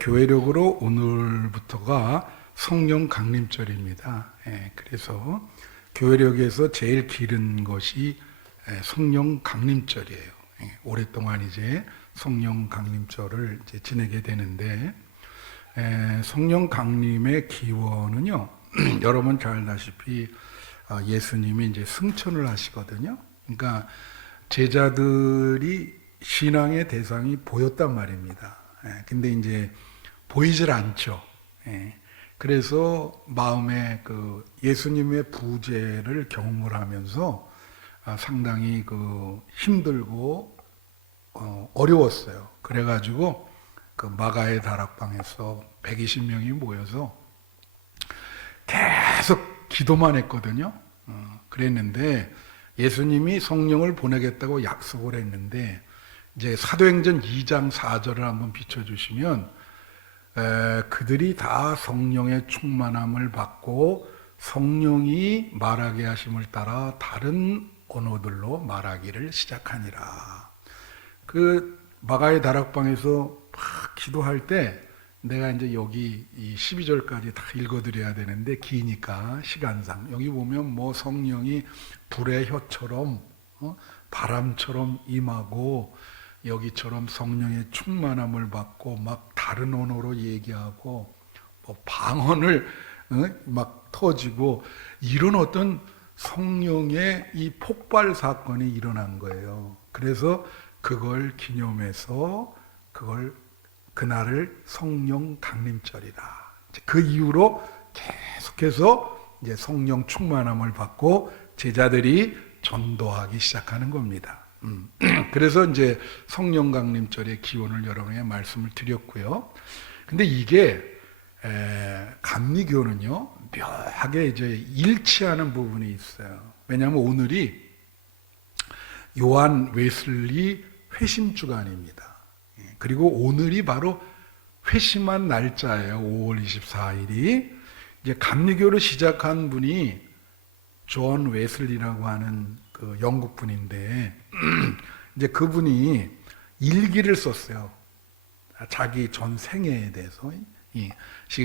교회력으로 오늘부터가 성령 강림절입니다. 그래서 교회력에서 제일 길은 것이 성령 강림절이에요. 오랫동안 이제 성령 강림절을 이제 지내게 되는데, 성령 강림의 기원은요, 여러분 잘 알다시피 예수님이 이제 승천을 하시거든요. 그러니까 제자들이 신앙의 대상이 보였단 말입니다. 근데 이제 보이질 않죠. 그래서 마음에 그 예수님의 부재를 경험을 하면서 상당히 그 힘들고 어려웠어요. 그래가지고 그 마가의 다락방에서 120명이 모여서 계속 기도만 했거든요. 그랬는데 예수님이 성령을 보내겠다고 약속을 했는데, 이제 사도행전 2장 4절을 한번 비춰주시면, 그들이 다 성령의 충만함을 받고 성령이 말하게 하심을 따라 다른 언어들로 말하기를 시작하니라. 그 마가의 다락방에서 막 기도할 때 내가 이제 여기 이 12절까지 다 읽어드려야 되는데 기니까 시간상 여기 보면 뭐 성령이 불의 혀처럼 바람처럼 임하고 여기처럼 성령의 충만함을 받고 막 다른 언어로 얘기하고 뭐 방언을 막 터지고 이런 어떤 성령의 이 폭발 사건이 일어난 거예요. 그래서 그걸 기념해서 그날을 성령 강림절이라. 그 이후로 계속해서 이제 성령 충만함을 받고 제자들이 전도하기 시작하는 겁니다. 그래서 이제 성령 강림절의 기원을 여러분에게 말씀을 드렸고요. 근데 이게 감리교는요 묘하게 이제 일치하는 부분이 있어요. 왜냐하면 오늘이 요한 웨슬리 회심 주간입니다. 그리고 오늘이 바로 회심한 날짜예요. 5월 24일이. 이제 감리교를 시작한 분이 존 웨슬리라고 하는 그 영국 분인데, 이제 그분이 일기를 썼어요. 자기 전 생애에 대해서.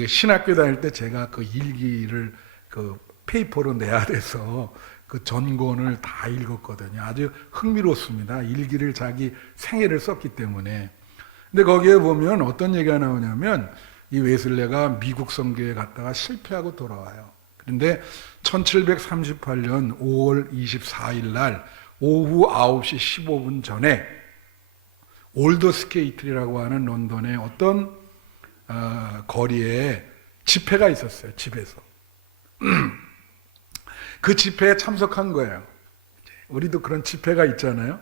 신학교 다닐 때 제가 그 일기를 그 페이퍼로 내야 돼서 그 전권을 다 읽었거든요. 아주 흥미롭습니다. 일기를 자기 생애를 썼기 때문에. 근데 거기에 보면 어떤 얘기가 나오냐면 이 웨슬레가 미국 선교에 갔다가 실패하고 돌아와요. 그런데 1738년 5월 24일 날 오후 9시 15분 전에 올더스케이트라고 하는 런던의 어떤 거리에 집회가 있었어요. 집에서. 그 집회에 참석한 거예요. 우리도 그런 집회가 있잖아요.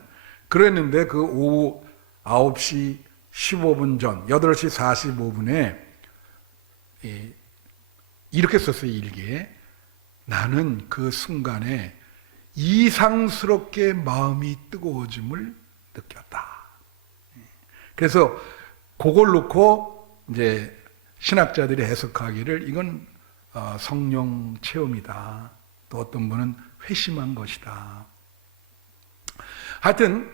그랬는데 그 오후 9시 15분 전 8시 45분에 이렇게 썼어요. 일기에. 나는 그 순간에 이상스럽게 마음이 뜨거워짐을 느꼈다. 그래서 그걸 놓고 이제 신학자들이 해석하기를 이건 성령 체험이다. 또 어떤 분은 회심한 것이다. 하여튼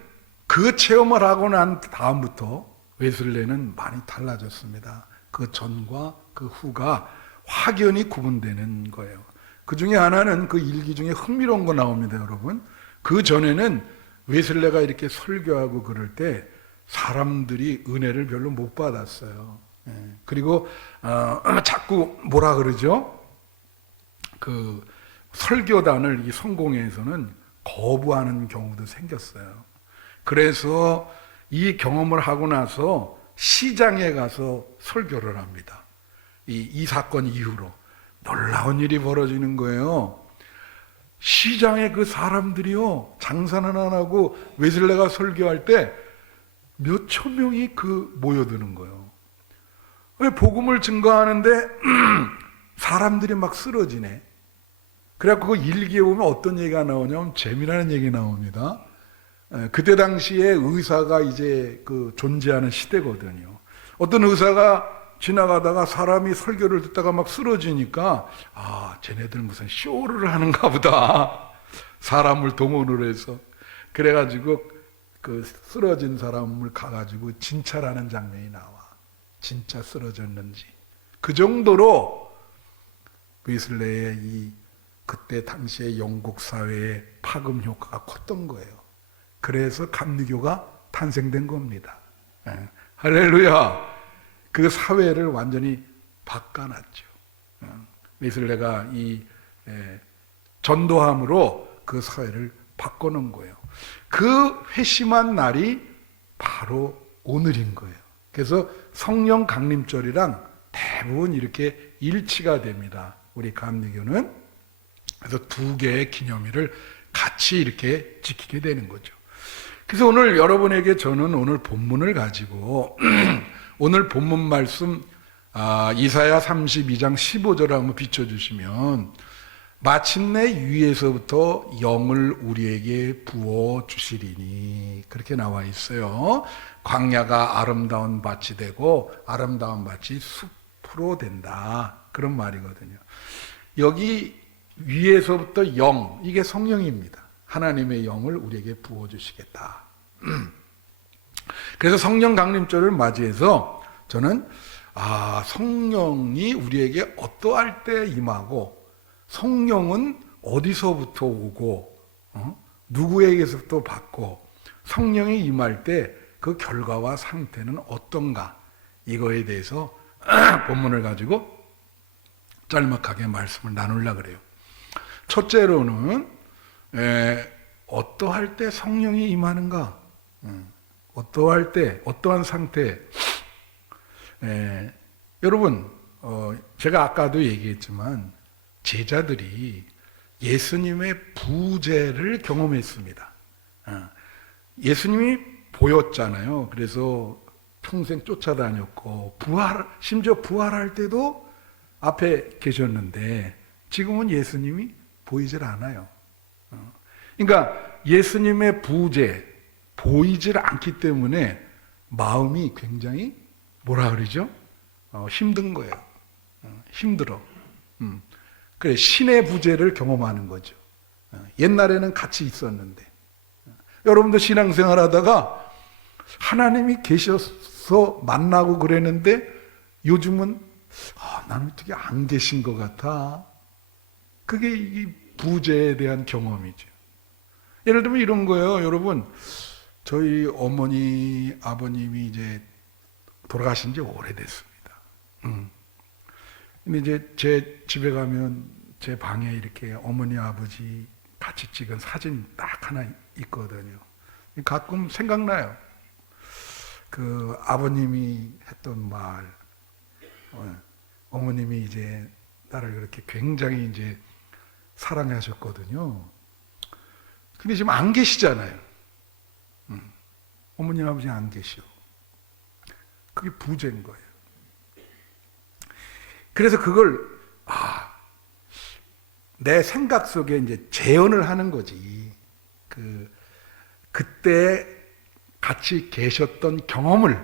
그 체험을 하고 난 다음부터 웨슬레는 많이 달라졌습니다. 그 전과 그 후가 확연히 구분되는 거예요. 그 중에 하나는 그 일기 중에 흥미로운 거 나옵니다, 여러분. 그 전에는 웨슬레가 이렇게 설교하고 그럴 때 사람들이 은혜를 별로 못 받았어요. 그리고 자꾸 뭐라 그러죠? 그 설교단을 이 성공회에서는 거부하는 경우도 생겼어요. 그래서 이 경험을 하고 나서 시장에 가서 설교를 합니다. 이 사건 이후로 놀라운 일이 벌어지는 거예요. 시장에 그 사람들이요, 장사는 안 하고 웨슬레가 설교할 때 몇천 명이 모여드는 거예요. 복음을 증거하는데 사람들이 막 쓰러지네. 그래갖고 그 일기에 보면 어떤 얘기가 나오냐면 재미나는 얘기 나옵니다. 그때 당시에 의사가 이제 그 존재하는 시대거든요. 어떤 의사가 지나가다가 사람이 설교를 듣다가 막 쓰러지니까 쟤네들 무슨 쇼를 하는가 보다. 사람을 동원을 해서. 그래가지고 그 쓰러진 사람을 가가지고 진찰하는 장면이 나와. 진짜 쓰러졌는지. 그 정도로 웨슬레의 이 그때 당시의 영국 사회의 파급 효과가 컸던 거예요. 그래서 감리교가 탄생된 겁니다. 할렐루야. 그 사회를 완전히 바꿔놨죠. 웨슬레가 이 전도함으로 그 사회를 바꿔놓은 거예요. 그 회심한 날이 바로 오늘인 거예요. 그래서 성령 강림절이랑 대부분 이렇게 일치가 됩니다. 우리 감리교는. 그래서 두 개의 기념일을 같이 이렇게 지키게 되는 거죠. 그래서 오늘 여러분에게 저는 오늘 본문을 가지고 오늘 본문 말씀 이사야 32장 15절을 한번 비춰주시면 마침내 위에서부터 영을 우리에게 부어주시리니 그렇게 나와 있어요. 광야가 아름다운 밭이 되고 아름다운 밭이 숲으로 된다. 그런 말이거든요. 여기 위에서부터 영, 이게 성령입니다. 하나님의 영을 우리에게 부어주시겠다. 그래서 성령 강림절을 맞이해서 저는 성령이 우리에게 어떠할 때 임하고 성령은 어디서부터 오고 누구에게서부터 받고 성령이 임할 때 그 결과와 상태는 어떤가, 이거에 대해서 본문을 가지고 짤막하게 말씀을 나누려고 그래요. 첫째로는 어떠할 때 성령이 임하는가, 어떠할 때 어떠한 상태. 여러분 제가 아까도 얘기했지만 제자들이 예수님의 부재를 경험했습니다. 예수님이 보였잖아요. 그래서 평생 쫓아다녔고 심지어 부활할 때도 앞에 계셨는데 지금은 예수님이 보이질 않아요. 그러니까 예수님의 부재, 보이질 않기 때문에 마음이 굉장히 뭐라 그러죠? 힘든 거예요. 힘들어. 그래, 신의 부재를 경험하는 거죠. 옛날에는 같이 있었는데. 여러분도 신앙생활 하다가 하나님이 계셔서 만나고 그랬는데 요즘은 나는 어떻게 안 계신 것 같아. 그게 이 부재에 대한 경험이죠. 예를 들면 이런 거예요. 여러분, 저희 어머니, 아버님이 이제 돌아가신 지 오래됐습니다. 근데 이제 제 집에 가면 제 방에 이렇게 어머니, 아버지 같이 찍은 사진 딱 하나 있거든요. 가끔 생각나요. 그 아버님이 했던 말, 어머님이 이제 나를 그렇게 굉장히 이제 사랑하셨거든요. 근데 지금 안 계시잖아요. 어머니, 아버지 안 계셔. 그게 부재인 거예요. 그래서 그걸 내 생각 속에 이제 재현을 하는 거지. 그때 같이 계셨던 경험을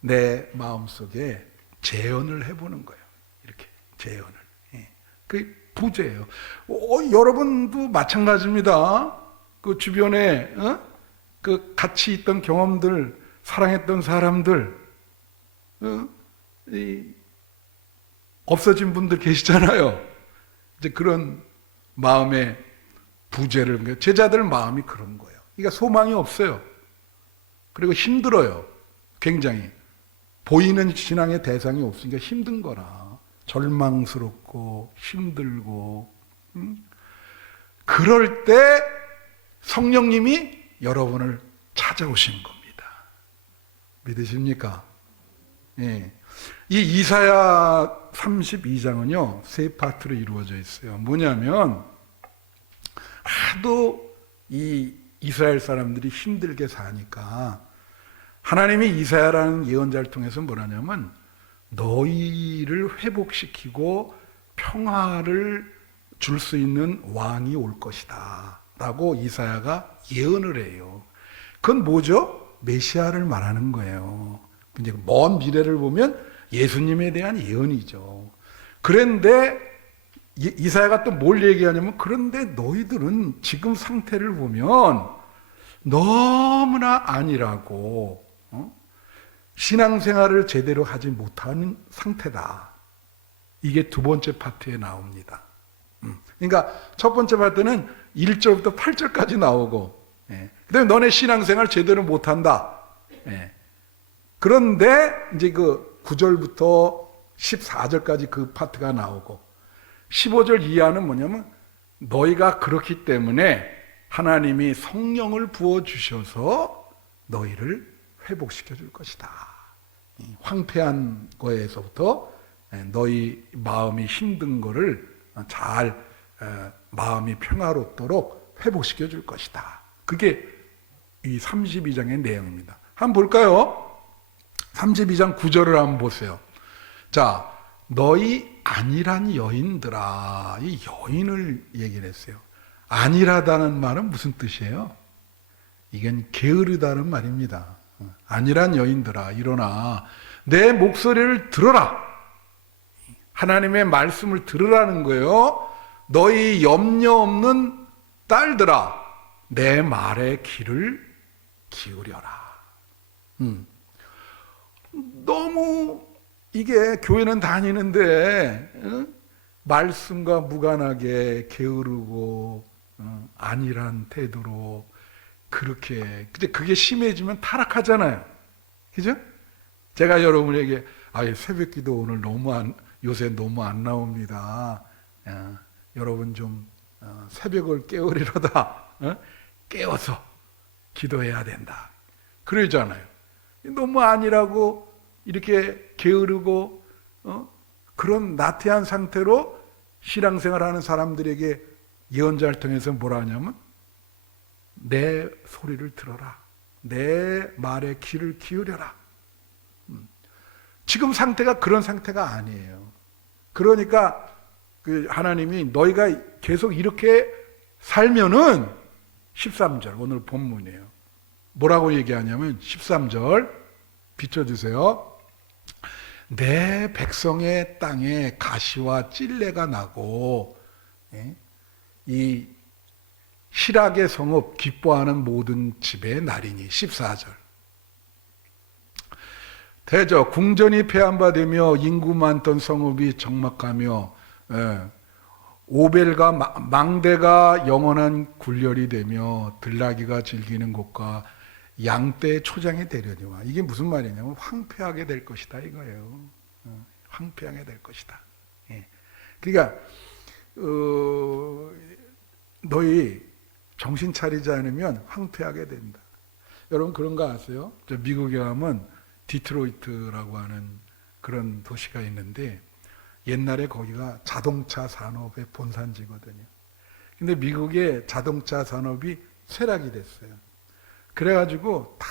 내 마음 속에 재현을 해보는 거예요. 이렇게 재현을. 그게 부재예요. 여러분도 마찬가지입니다. 그 주변에 그 같이 있던 경험들, 사랑했던 사람들, 없어진 분들 계시잖아요. 이제 그런 마음의 부재를, 제자들 마음이 그런 거예요. 그러니까 소망이 없어요. 그리고 힘들어요. 굉장히. 보이는 신앙의 대상이 없으니까 힘든 거라. 절망스럽고 힘들고. 그럴 때 성령님이 여러분을 찾아오신 겁니다. 믿으십니까? 예. 이 이사야 32장은요, 세 파트로 이루어져 있어요. 뭐냐면, 하도 이 이스라엘 사람들이 힘들게 사니까, 하나님이 이사야라는 예언자를 통해서 뭐라냐면, 너희를 회복시키고 평화를 줄 수 있는 왕이 올 것이다. 라고 이사야가 예언을 해요. 그건 뭐죠? 메시아를 말하는 거예요. 이제 먼 미래를 보면 예수님에 대한 예언이죠. 그런데 이사야가 또 뭘 얘기하냐면, 그런데 너희들은 지금 상태를 보면 너무나 아니라고, 신앙생활을 제대로 하지 못하는 상태다. 이게 두 번째 파트에 나옵니다. 그러니까 첫 번째 파트는 1절부터 8절까지 나오고, 그 다음에 너네 신앙생활 제대로 못한다. 그런데 이제 그 9절부터 14절까지 그 파트가 나오고, 15절 이하는 뭐냐면 너희가 그렇기 때문에 하나님이 성령을 부어주셔서 너희를 회복시켜 줄 것이다. 황폐한 거에서부터 너희 마음이 힘든 거를 잘 마음이 평화롭도록 회복시켜 줄 것이다. 그게 이 32장의 내용입니다. 한번 볼까요? 32장 9절을 한번 보세요. 자, 너희 안일한 여인들아. 이 여인을 얘기를 했어요. 안일하다는 말은 무슨 뜻이에요? 이건 게으르다는 말입니다. 안일한 여인들아, 일어나 내 목소리를 들어라. 하나님의 말씀을 들으라는 거예요. 너희 염려 없는 딸들아, 내 말에 귀를 기울여라. 너무 이게 교회는 다니는데 말씀과 무관하게 게으르고 안일한 태도로 그렇게, 근데 그게 심해지면 타락하잖아요. 그죠? 제가 여러분에게 새벽기도 오늘 요새 너무 안 나옵니다. 여러분 좀 새벽을 깨우리로다. 깨워서 기도해야 된다. 그러잖아요. 너무 안일하고 이렇게 게으르고 그런 나태한 상태로 신앙생활하는 사람들에게 예언자를 통해서 뭐라 하냐면 내 소리를 들어라. 내 말에 귀를 기울여라. 지금 상태가 그런 상태가 아니에요. 그러니까 하나님이 너희가 계속 이렇게 살면은 13절 오늘 본문이에요. 뭐라고 얘기하냐면 13절 비춰주세요. 내 백성의 땅에 가시와 찔레가 나고 이 희락의 성읍 기뻐하는 모든 집의 날이니. 14절 대저 궁전이 폐한바되며 인구 많던 성읍이 적막하며 오벨과 망대가 영원한 굴렬이 되며 들나귀가 즐기는 곳과 양떼의 초장이 되려니와. 이게 무슨 말이냐면 황폐하게 될 것이다 이거예요. 황폐하게 될 것이다. 그러니까 너희 정신 차리지 않으면 황폐하게 된다. 여러분 그런 거 아세요? 저 미국에 가면 디트로이트라고 하는 그런 도시가 있는데 옛날에 거기가 자동차 산업의 본산지거든요. 근데 미국의 자동차 산업이 쇠락이 됐어요. 그래가지고 다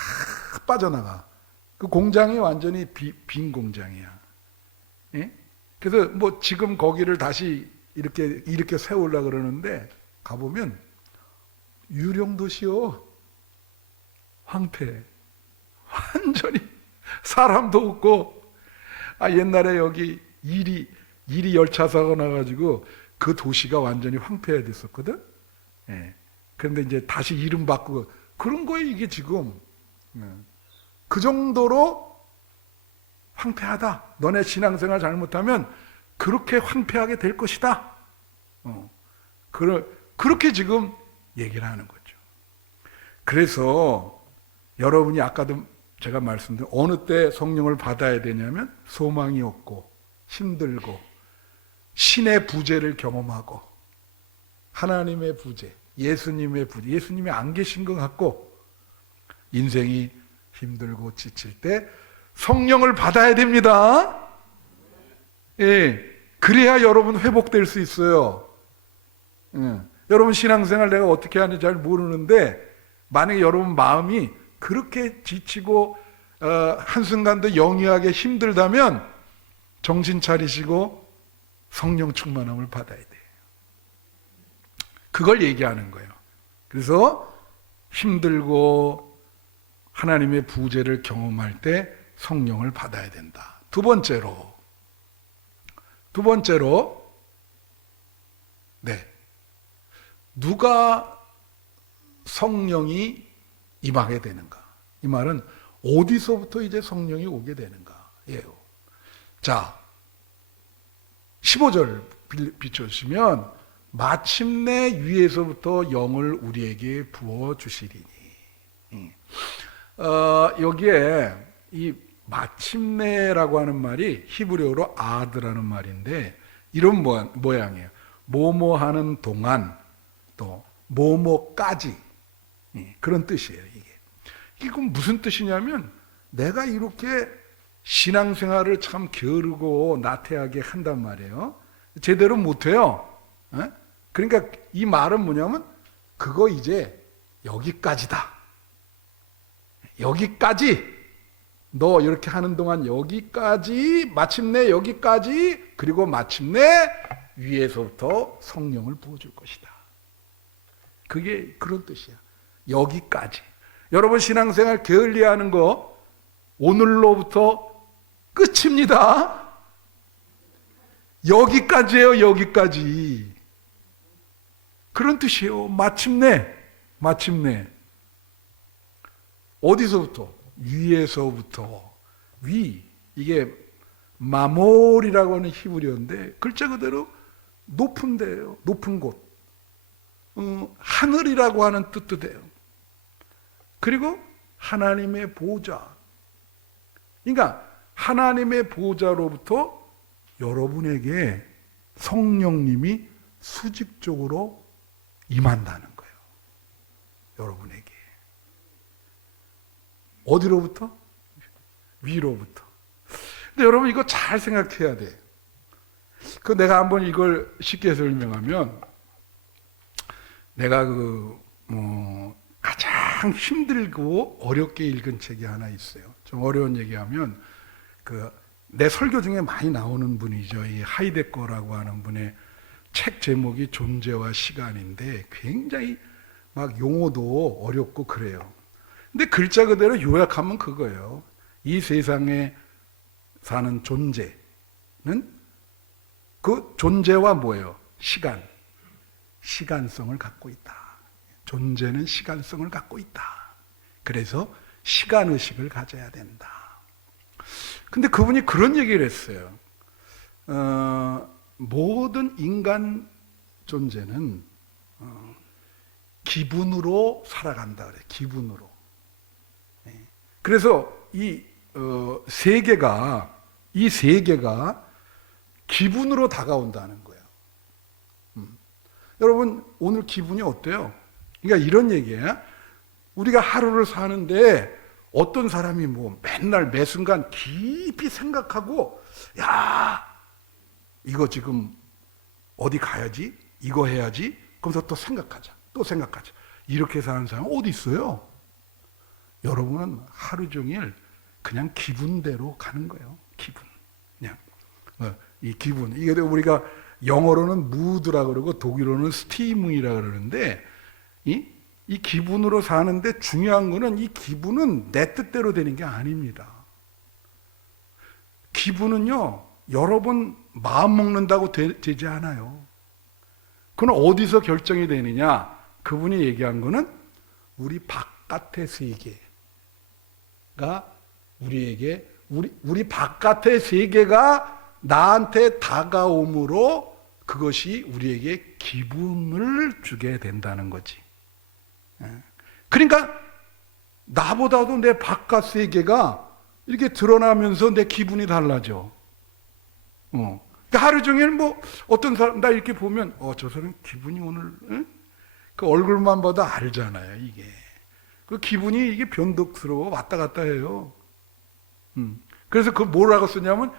빠져나가. 그 공장이 완전히 빈 공장이야. 그래서 뭐 지금 거기를 다시 이렇게 세우려고 그러는데 가보면 유령도시요. 황폐. 완전히 사람도 없고. 옛날에 여기 이리 열차 사고 나가지고 그 도시가 완전히 황폐화됐었거든. 그런데 이제 다시 이름 바꾸고 그런 거예요. 이게 지금 그 정도로 황폐하다. 너네 신앙생활 잘못하면 그렇게 황폐하게 될 것이다. 그렇게 지금 얘기를 하는 거죠. 그래서 여러분이 아까도 제가 말씀드린 어느 때 성령을 받아야 되냐면 소망이 없고 힘들고 신의 부재를 경험하고 하나님의 부재, 예수님의 부재, 예수님이 안 계신 것 같고 인생이 힘들고 지칠 때 성령을 받아야 됩니다. 그래야 여러분 회복될 수 있어요. 여러분 신앙생활 내가 어떻게 하는지 잘 모르는데 만약에 여러분 마음이 그렇게 지치고 한순간도 영위하게 힘들다면 정신 차리시고 성령 충만함을 받아야 돼요. 그걸 얘기하는 거예요. 그래서 힘들고 하나님의 부재를 경험할 때 성령을 받아야 된다. 두 번째로 누가 성령이 임하게 되는가? 이 말은 어디서부터 이제 성령이 오게 되는가예요. 자, 15절 비춰주시면 마침내 위에서부터 영을 우리에게 부어주시리니. 여기에 이 마침내라고 하는 말이 히브리어로 아드라는 말인데 이런 모양이에요. 뭐뭐 하는 동안 또 뭐뭐까지, 그런 뜻이에요. 이게 그럼 무슨 뜻이냐면 내가 이렇게 신앙생활을 참 게으르고 나태하게 한단 말이에요. 제대로 못해요. 그러니까 이 말은 뭐냐면 그거 이제 여기까지다. 여기까지 너 이렇게 하는 동안 여기까지, 마침내 여기까지, 그리고 마침내 위에서부터 성령을 부어줄 것이다. 그게 그런 뜻이야. 여기까지. 여러분 신앙생활 게을리하는 거 오늘로부터 끝입니다. 여기까지예요. 여기까지. 그런 뜻이에요. 마침내. 어디서부터? 위에서부터. 위. 이게 마몰이라고 하는 히브리어인데 글자 그대로 높은 데예요. 높은 곳. 하늘이라고 하는 뜻도 돼요. 그리고 하나님의 보좌. 그러니까 하나님의 보좌로부터 여러분에게 성령님이 수직적으로 임한다는 거예요. 여러분에게. 어디로부터? 위로부터. 근데 여러분 이거 잘 생각해야 돼. 내가 한번 이걸 쉽게 설명하면 내가 가장 힘들고 어렵게 읽은 책이 하나 있어요. 좀 어려운 얘기하면 내 설교 중에 많이 나오는 분이죠. 이 하이데거라고 하는 분의 책 제목이 존재와 시간인데 굉장히 막 용어도 어렵고 그래요. 근데 글자 그대로 요약하면 그거예요. 이 세상에 사는 존재는 그 존재와 뭐예요? 시간성을 갖고 있다. 존재는 시간성을 갖고 있다. 그래서 시간의식을 가져야 된다. 근데 그분이 그런 얘기를 했어요. 모든 인간 존재는 기분으로 살아간다 그래. 기분으로. 그래서 이 세계가 기분으로 다가온다는 거예요. 여러분 오늘 기분이 어때요? 그러니까 이런 얘기예요. 우리가 하루를 사는데 어떤 사람이 맨날 매 순간 깊이 생각하고 야 이거 지금 어디 가야지, 이거 해야지, 그러면서 또 생각하자 이렇게 사는 사람 어디 있어요? 여러분은 하루 종일 그냥 기분대로 가는 거예요. 기분. 그냥 이 기분. 이게 우리가 영어로는 무드라 그러고 독일어는 스티밍이라 그러는데 이 기분으로 사는데 중요한 거는 이 기분은 내 뜻대로 되는 게 아닙니다. 기분은요, 여러분 마음 먹는다고 되지 않아요. 그건 어디서 결정이 되느냐? 그분이 얘기한 거는 우리 바깥의 세계가 우리에게 우리 바깥의 세계가 나한테 다가옴으로 그것이 우리에게 기분을 주게 된다는 거지. 그러니까 나보다도 내 바깥 세계가 이렇게 드러나면서 내 기분이 달라져. 그러니까 하루 종일 어떤 사람 나 이렇게 보면 저 사람 기분이 오늘 그 얼굴만 봐도 알잖아요. 이게 그 기분이 이게 변덕스러워 왔다 갔다 해요. 그래서 그 뭐라고 쓰냐면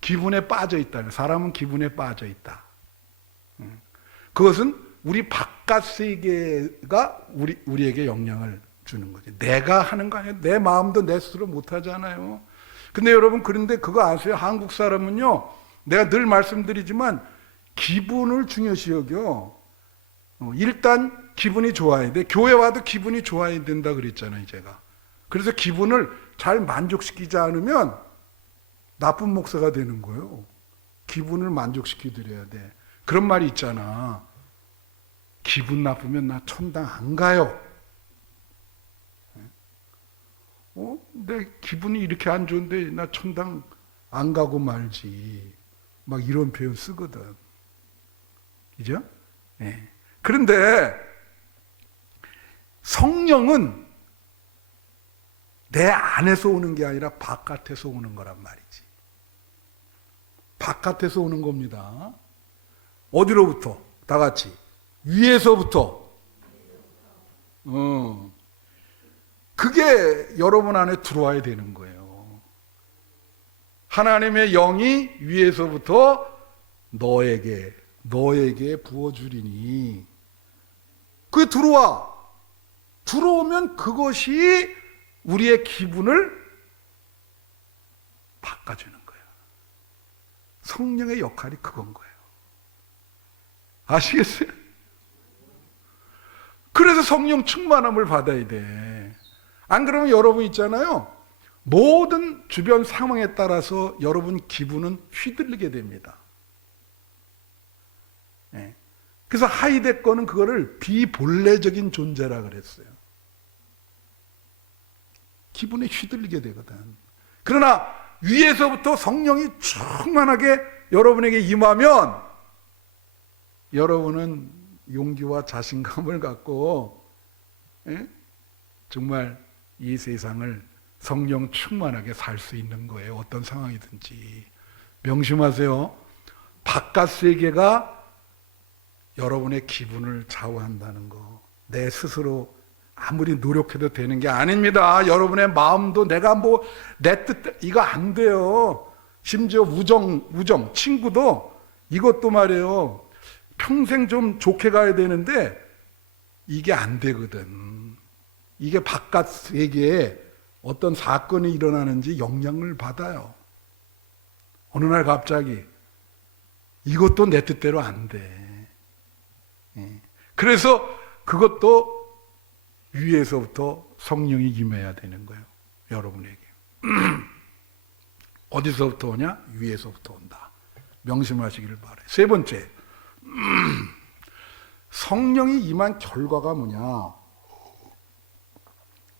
기분에 빠져 있다. 사람은 기분에 빠져 있다. 그것은 우리 바깥 세계가 우리에게 영향을 주는 거지. 내가 하는 거 아니에요. 내 마음도 내 스스로 못 하잖아요. 근데 여러분 그런데 그거 아세요? 한국 사람은요. 내가 늘 말씀드리지만 기분을 중요시 여겨. 일단 기분이 좋아야 돼. 교회 와도 기분이 좋아야 된다 그랬잖아요, 제가. 그래서 기분을 잘 만족시키지 않으면 나쁜 목사가 되는 거예요. 기분을 만족시켜드려야 돼. 그런 말이 있잖아. 기분 나쁘면 나 천당 안 가요. 내 기분이 이렇게 안 좋은데 나 천당 안 가고 말지. 막 이런 표현 쓰거든. 그죠? 네. 그런데 성령은 내 안에서 오는 게 아니라 바깥에서 오는 거란 말이지. 바깥에서 오는 겁니다. 어디로부터? 다 같이. 위에서부터. 그게 여러분 안에 들어와야 되는 거예요. 하나님의 영이 위에서부터 너에게 부어주리니. 그게 들어와. 들어오면 그것이 우리의 기분을 바꿔주는 거예요. 성령의 역할이 그건 거예요. 아시겠어요? 그래서 성령 충만함을 받아야 돼. 안 그러면 여러분 있잖아요. 모든 주변 상황에 따라서 여러분 기분은 휘둘리게 됩니다. 네. 그래서 하이데거는 그거를 비본래적인 존재라 그랬어요. 기분에 휘둘리게 되거든. 그러나 위에서부터 성령이 충만하게 여러분에게 임하면 여러분은 용기와 자신감을 갖고 정말 이 세상을 성령 충만하게 살 수 있는 거예요. 어떤 상황이든지. 명심하세요. 바깥 세계가 여러분의 기분을 좌우한다는 거. 내 스스로 아무리 노력해도 되는 게 아닙니다. 여러분의 마음도 내가 내 뜻, 이거 안 돼요. 심지어 우정, 친구도 이것도 말이에요. 평생 좀 좋게 가야 되는데 이게 안 되거든. 이게 바깥 세계에 어떤 사건이 일어나는지 영향을 받아요. 어느 날 갑자기 이것도 내 뜻대로 안 돼. 그래서 그것도 위에서부터 성령이 임해야 되는 거예요. 여러분에게. 어디서부터 오냐? 위에서부터 온다. 명심하시기를 바라요. 세 번째, 성령이 임한 결과가 뭐냐?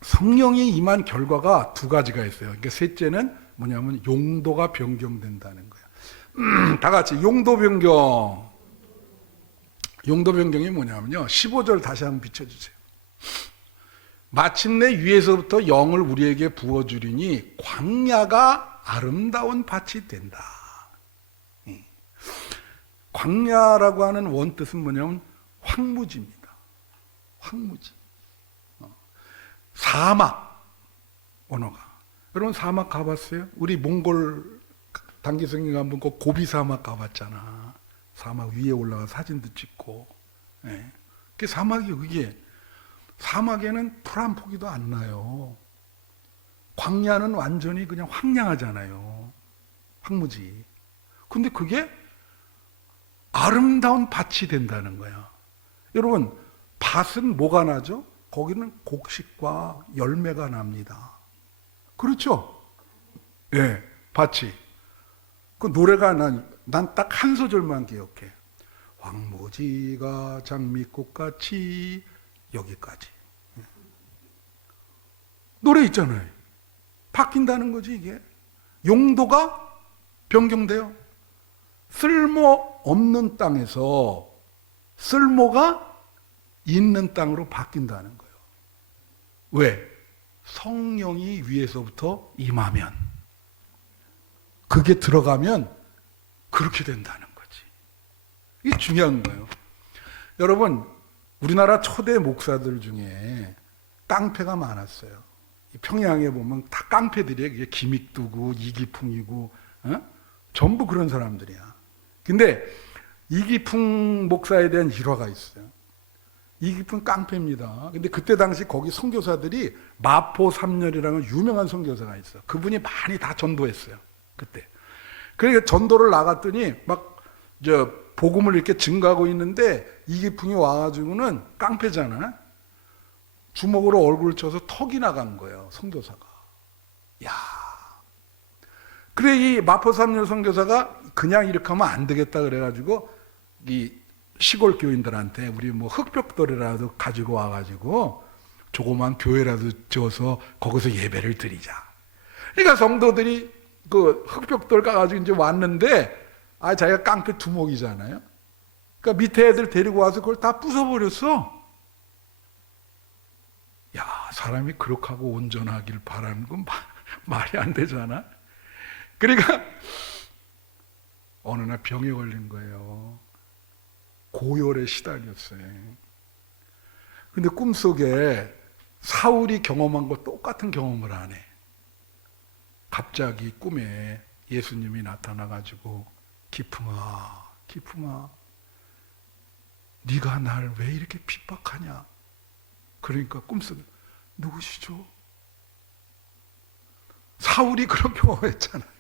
성령이 임한 결과가 두 가지가 있어요. 그러니까 셋째는 뭐냐면 용도가 변경된다는 거예요. 다 같이 용도 변경. 용도 변경이 뭐냐면요. 15절 다시 한번 비춰주세요. 마침내 위에서부터 영을 우리에게 부어주리니 광야가 아름다운 밭이 된다. 광야라고 하는 원뜻은 뭐냐면 황무지입니다. 황무지. 사막 언어가. 여러분 사막 가봤어요? 우리 몽골 단기성이 가면 그 고비 사막 가봤잖아. 사막 위에 올라가 사진도 찍고. 예. 그게 사막이에요. 그게. 사막에는 풀 한 포기도 안 나요. 광야는 완전히 그냥 황량하잖아요. 황무지. 근데 그게 아름다운 밭이 된다는 거야. 여러분, 밭은 뭐가 나죠? 거기는 곡식과 열매가 납니다. 그렇죠? 예, 네, 밭이. 그 노래가 난 딱 한 소절만 기억해. 황무지가 장미꽃같이 여기까지. 노래 있잖아요. 바뀐다는 거지 이게. 용도가 변경돼요. 쓸모 없는 땅에서 쓸모가 있는 땅으로 바뀐다는 거예요. 왜? 성령이 위에서부터 임하면, 그게 들어가면 그렇게 된다는 거지. 이게 중요한 거예요. 여러분, 우리나라 초대 목사들 중에 깡패가 많았어요. 평양에 보면 다 깡패들이에요. 그게 김익두고 이기풍이고 전부 그런 사람들이야. 근데 이기풍 목사에 대한 일화가 있어요. 이기풍 깡패입니다. 근데 그때 당시 거기 선교사들이 마포 3년이라는 유명한 선교사가 있어. 그분이 많이 다 전도했어요. 그때. 그러니까 전도를 나갔더니 막 복음을 이렇게 증가하고 있는데 이기풍이 와가지고는 깡패잖아. 주먹으로 얼굴을 쳐서 턱이 나간 거예요. 선교사가. 야. 그래 이 마포 3년 선교사가 그냥 이렇게 하면 안 되겠다 그래가지고 이 시골 교인들한테 우리 뭐 흑벽돌이라도 가지고 와가지고 조그만 교회라도 지어서 거기서 예배를 드리자. 그러니까 성도들이 그 흙벽돌 까가지고 이제 왔는데, 자기가 깡패 두목이잖아요. 그러니까 밑에 애들 데리고 와서 그걸 다 부숴버렸어. 야, 사람이 그렇게 하고 온전하길 바라는 건 말이 안 되잖아. 그러니까 어느 날 병에 걸린 거예요. 고열에 시달렸어요. 근데 꿈속에 사울이 경험한 거 똑같은 경험을 하네. 갑자기 꿈에 예수님이 나타나가지고 기풍아, 기풍아, 네가 날 왜 이렇게 핍박하냐? 그러니까 꿈속에 누구시죠? 사울이 그런 경험했잖아요.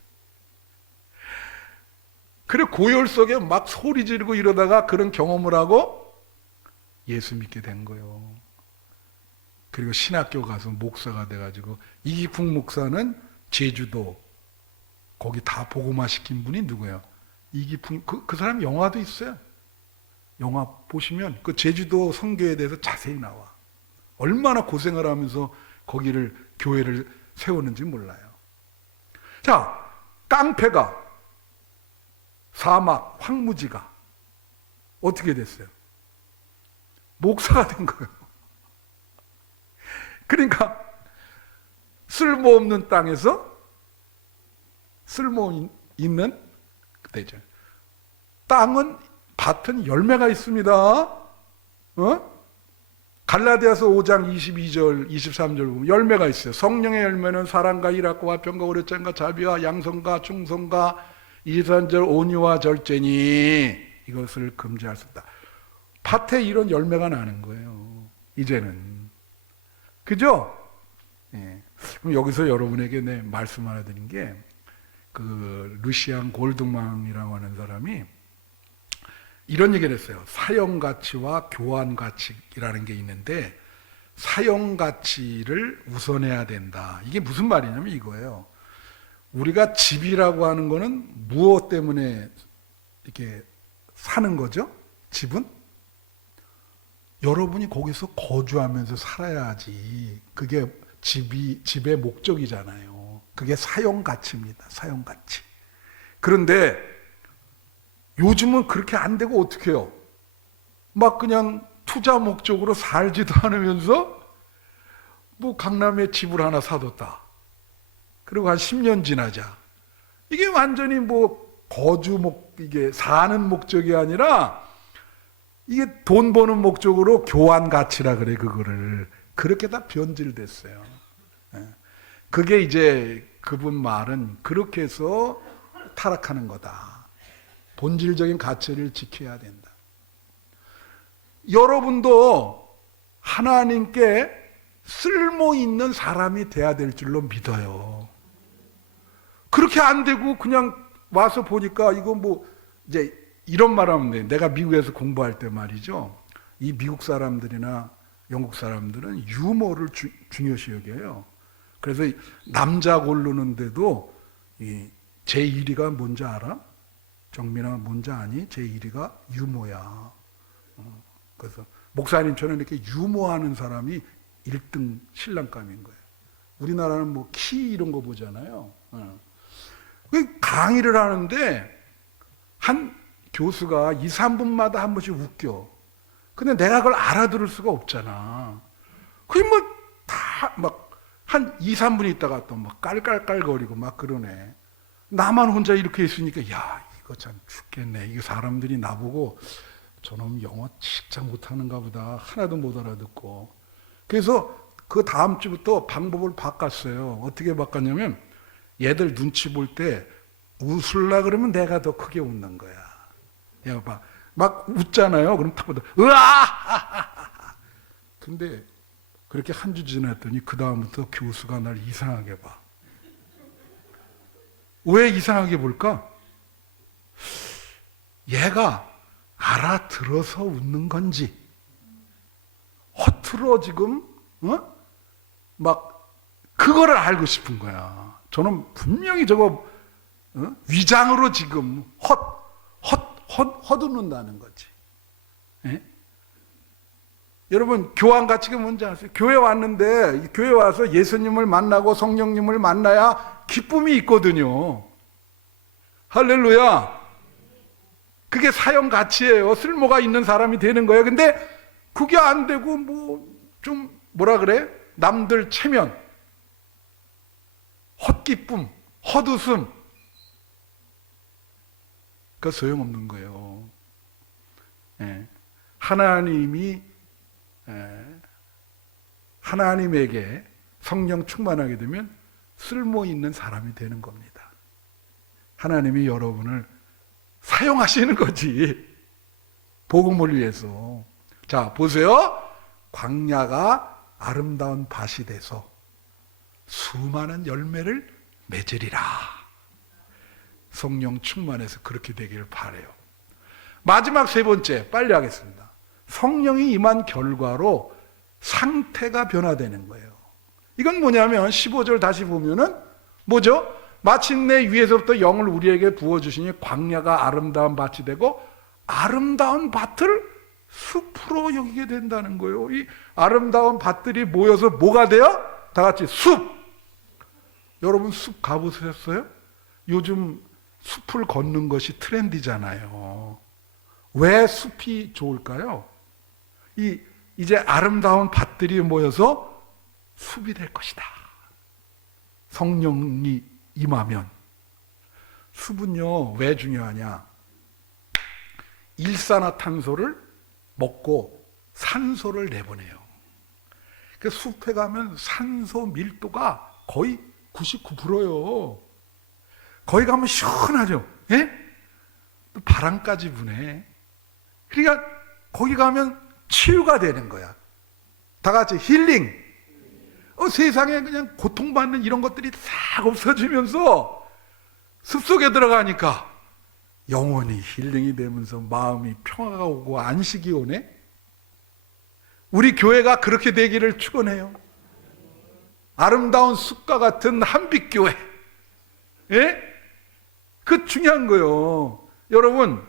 그래 고열 속에 막 소리 지르고 이러다가 그런 경험을 하고 예수 믿게 된 거예요. 그리고 신학교 가서 목사가 돼가지고, 이기풍 목사는 제주도 거기 다 복음화 시킨 분이 누구예요? 이기풍. 그 사람 영화도 있어요. 영화 보시면 그 제주도 선교에 대해서 자세히 나와. 얼마나 고생을 하면서 거기를 교회를 세우는지 몰라요. 자, 깡패가, 사막 황무지가 어떻게 됐어요? 목사가 된 거예요. 그러니까 쓸모없는 땅에서 쓸모 있는 되죠. 땅은, 밭은 열매가 있습니다. 갈라디아서 5장 22절 23절 보면 열매가 있어요. 성령의 열매는 사랑과 일학과 화평과 오래장과 자비와 양성과 충성과 이산절 온유와 절제니 이것을 금지할 수 없다. 밭에 이런 열매가 나는 거예요. 이제는. 그죠? 예. 그럼 여기서 여러분에게 말씀 하나 드린 게, 그 루시안 골드망이라고 하는 사람이 이런 얘기를 했어요. 사형가치와 교환가치라는 게 있는데, 사형가치를 우선해야 된다. 이게 무슨 말이냐면 이거예요. 우리가 집이라고 하는 거는 무엇 때문에 이렇게 사는 거죠? 집은? 여러분이 거기서 거주하면서 살아야지. 그게 집의 목적이잖아요. 그게 사용가치입니다. 사용가치. 그런데 요즘은 그렇게 안 되고 어떻게 해요? 막 그냥 투자 목적으로 살지도 않으면서 뭐 강남에 집을 하나 사뒀다. 그리고 한 10년 지나자. 이게 완전히 뭐 이게 사는 목적이 아니라 이게 돈 버는 목적으로 교환 가치라 그래, 그거를. 그렇게 다 변질됐어요. 그게 이제 그분 말은 그렇게 해서 타락하는 거다. 본질적인 가치를 지켜야 된다. 여러분도 하나님께 쓸모 있는 사람이 돼야 될 줄로 믿어요. 그렇게 안 되고 그냥 와서 보니까 이거 뭐 이제 이런 말 하면 돼. 내가 미국에서 공부할 때 말이죠. 이 미국 사람들이나 영국 사람들은 유머를 중요시 여겨요. 그래서 남자 고르는데도 제1위가 뭔지 알아? 정민아 뭔지 아니? 제1위가 유머야. 그래서 목사님처럼 이렇게 유머하는 사람이 1등 신랑감인 거예요. 우리나라는 뭐 키 이런 거 보잖아요. 강의를 하는데 한 교수가 2, 3분마다 한 번씩 웃겨. 근데 내가 그걸 알아들을 수가 없잖아. 그게 뭐 다 막 한 2, 3분 있다가 또 막 깔깔깔거리고 막 그러네. 나만 혼자 이렇게 있으니까 야, 이거 참 죽겠네. 이게 사람들이 나보고 저놈 영어 진짜 못하는가 보다. 하나도 못 알아듣고. 그래서 그 다음 주부터 방법을 바꿨어요. 어떻게 바꿨냐면 얘들 눈치 볼 때 웃으려 그러면 내가 더 크게 웃는 거야. 야, 봐. 막 웃잖아요. 그럼 탁 보다, 으아! 근데 그렇게 한 주 지났더니 그 다음부터 교수가 날 이상하게 봐. 왜 이상하게 볼까? 얘가 알아들어서 웃는 건지, 허투루 지금, 막, 그거를 알고 싶은 거야. 저는 분명히 저거, 위장으로 지금 허두는다는 거지. 예? 여러분 교환 가치가 뭔지 아세요? 교회 왔는데 교회 와서 예수님을 만나고 성령님을 만나야 기쁨이 있거든요. 할렐루야. 그게 사형 가치예요. 쓸모가 있는 사람이 되는 거예요. 근데 그게 안 되고 좀 뭐라 그래? 남들 체면, 헛기쁨, 헛웃음, 그 소용없는 거예요. 하나님에게 성령 충만하게 되면 쓸모 있는 사람이 되는 겁니다. 하나님이 여러분을 사용하시는 거지. 복음을 위해서. 자, 보세요. 광야가 아름다운 밭이 돼서 수많은 열매를 맺으리라. 성령 충만해서 그렇게 되기를 바라요. 마지막 세 번째, 빨리 하겠습니다. 성령이 임한 결과로 상태가 변화되는 거예요. 이건 뭐냐면 15절 다시 보면은 뭐죠? 마침내 위에서부터 영을 우리에게 부어주시니 광야가 아름다운 밭이 되고 아름다운 밭을 숲으로 여기게 된다는 거예요. 이 아름다운 밭들이 모여서 뭐가 돼요? 다 같이 숲. 여러분 숲 가보셨어요? 요즘 숲을 걷는 것이 트렌디잖아요. 왜 숲이 좋을까요? 이제 아름다운 밭들이 모여서 숲이 될 것이다. 성령이 임하면. 숲은요, 왜 중요하냐? 일산화탄소를 먹고 산소를 내보내요. 그 숲에 가면 산소 밀도가 거의 99%예요. 거기 가면 시원하죠. 예? 또 바람까지 부네. 그러니까 거기 가면 치유가 되는 거야. 다 같이 힐링. 세상에 그냥 고통받는 이런 것들이 싹 없어지면서 숲속에 들어가니까 영혼이 힐링이 되면서 마음이 평화가 오고 안식이 오네. 우리 교회가 그렇게 되기를 축원해요. 아름다운 숲과 같은 한빛교회. 예? 그 중요한 거예요. 여러분,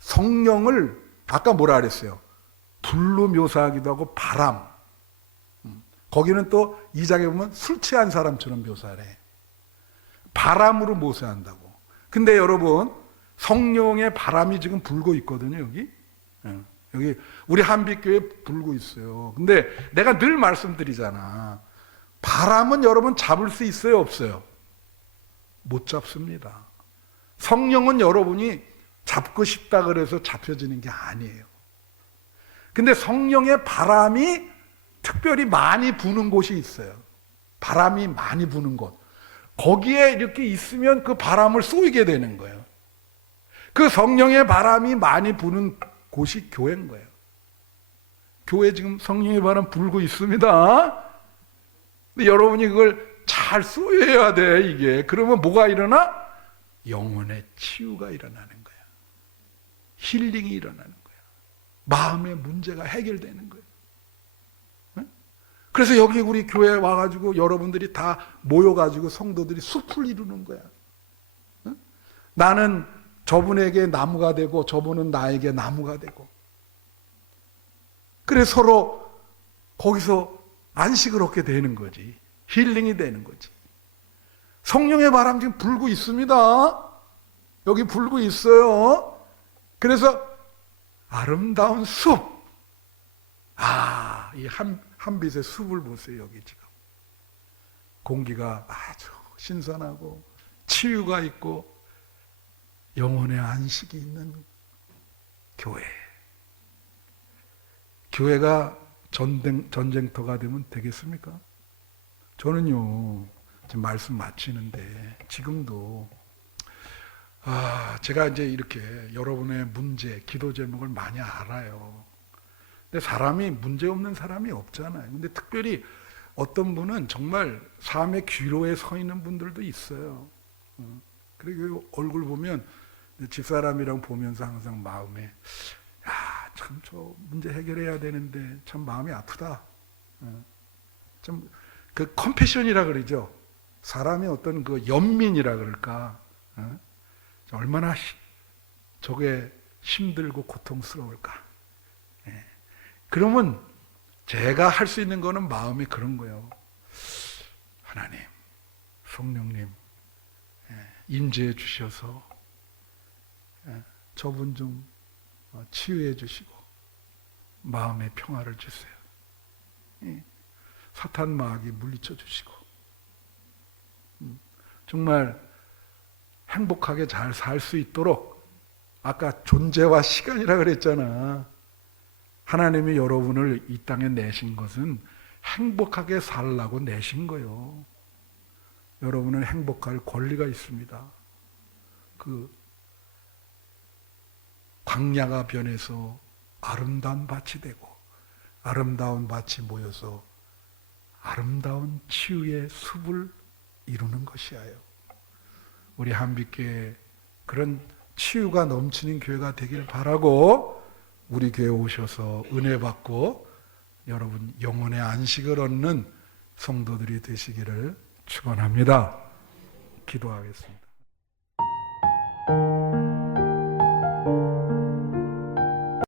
성령을 아까 뭐라 그랬어요? 불로 묘사하기도 하고 바람. 거기는 또 2장에 보면 술 취한 사람처럼 묘사를 해. 바람으로 묘사한다고. 근데 여러분, 성령의 바람이 지금 불고 있거든요, 여기. 여기 우리 한빛교회 불고 있어요. 근데 내가 늘 말씀드리잖아. 바람은 여러분 잡을 수 있어요, 없어요? 못 잡습니다. 성령은 여러분이 잡고 싶다 그래서 잡혀지는 게 아니에요. 근데 성령의 바람이 특별히 많이 부는 곳이 있어요. 바람이 많이 부는 곳. 거기에 이렇게 있으면 그 바람을 쏘이게 되는 거예요. 그 성령의 바람이 많이 부는 곳이 교회인 거예요. 교회 지금 성령의 바람 불고 있습니다. 근데 여러분이 그걸 잘 쏘여야 돼, 이게. 그러면 뭐가 일어나? 영혼의 치유가 일어나는 거야. 힐링이 일어나는 거야. 마음의 문제가 해결되는 거예요. 그래서 여기 우리 교회에 와가지고 여러분들이 다 모여가지고 성도들이 숲을 이루는 거야. 나는 저분에게 나무가 되고 저분은 나에게 나무가 되고. 그래서 서로 거기서 안식을 얻게 되는 거지. 힐링이 되는 거지. 성령의 바람 지금 불고 있습니다. 여기 불고 있어요. 그래서 아름다운 숲. 이 한빛의 숲을 보세요, 여기 지금. 공기가 아주 신선하고 치유가 있고 영혼의 안식이 있는 교회. 교회가 전쟁터가 되면 되겠습니까? 저는요, 지금 말씀 마치는데 지금도 제가 이제 이렇게 여러분의 문제, 기도 제목을 많이 알아요. 근데 사람이 문제 없는 사람이 없잖아요. 근데 특별히 어떤 분은 정말 삶의 귀로에 서 있는 분들도 있어요. 그리고 얼굴 보면 집사람이랑 보면서 항상 마음에 참 저 문제 해결해야 되는데 참 마음이 아프다. 좀 그 컴패션이라 그러죠. 사람의 어떤 그 연민이라 그럴까. 얼마나 저게 힘들고 고통스러울까. 그러면 제가 할 수 있는 거는 마음에 그런 거예요. 하나님, 성령님, 임재해 주셔서 저분 좀 치유해 주시고 마음의 평화를 주세요. 사탄 마귀 물리쳐 주시고 정말 행복하게 잘 살 수 있도록, 아까 존재와 시간이라 그랬잖아. 하나님이 여러분을 이 땅에 내신 것은 행복하게 살라고 내신 거예요. 여러분은 행복할 권리가 있습니다. 그 광야가 변해서 아름다운 밭이 되고 아름다운 밭이 모여서 아름다운 치유의 숲을 이루는 것이에요. 우리 한빛교회 그런 치유가 넘치는 교회가 되길 바라고, 우리 교회 오셔서 은혜 받고 여러분 영혼의 안식을 얻는 성도들이 되시기를 축원합니다. 기도하겠습니다.